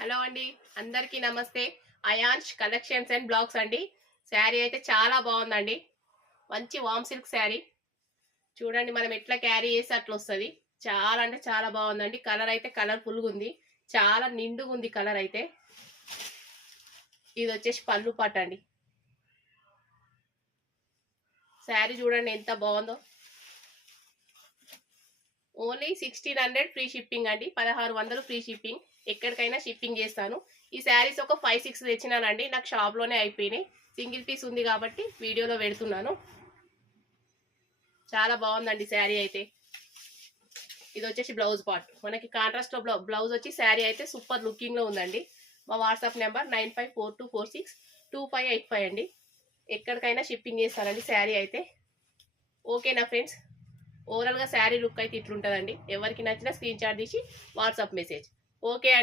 Hello అండి, అందరికీ నమస్తే. అయాన్ష్ కలెక్షన్స్ అండ్ బ్లాగ్స్ అండి. శారీ అయితే చాలా బాగుందండి. మంచి వామ్ సిల్క్ శారీ. చూడండి, మనం ఎట్లా క్యారీ చేస్తే అట్లా వస్తుంది. చాలా అంటే చాలా బాగుందండి. కలర్ అయితే కలర్ఫుల్గా ఉంది. చాలా నిండుగా ఉంది కలర్ అయితే. ఇది వచ్చేసి పళ్ళు పాట అండి. శారీ చూడండి ఎంత బాగుందో. ఓన్లీ 1600 ఫ్రీ షిప్పింగ్ అండి. 1600 ఫ్రీ షిప్పింగ్. ఎక్కడికైనా షిప్పింగ్ చేస్తాను. ఈ శారీస్ ఒక 5-6 తెచ్చినానండి. నాకు షాప్లోనే అయిపోయినాయి. సింగిల్ పీస్ ఉంది కాబట్టి వీడియోలో పెడుతున్నాను. చాలా బాగుందండి శారీ అయితే. ఇది వచ్చేసి బ్లౌజ్ పార్ట్. మనకి కాంట్రాస్ట్ లో బ్లౌజ్ వచ్చి శారీ అయితే సూపర్ లుకింగ్ లో ఉందండి. మా వాట్సాప్ నెంబర్ 9542462585 అండి. ఎక్కడికైనా షిప్పింగ్ చేస్తానండి శారీ అయితే. ఓకేనా ఫ్రెండ్స్? ఓవరాల్ గా శారీ లుక్ అయితే ఇట్లుంటదండి. ఎవరికి నచ్చినా స్క్రీన్ షాట్ తీసి వాట్సాప్ మెసేజ్. ఓకే అండి.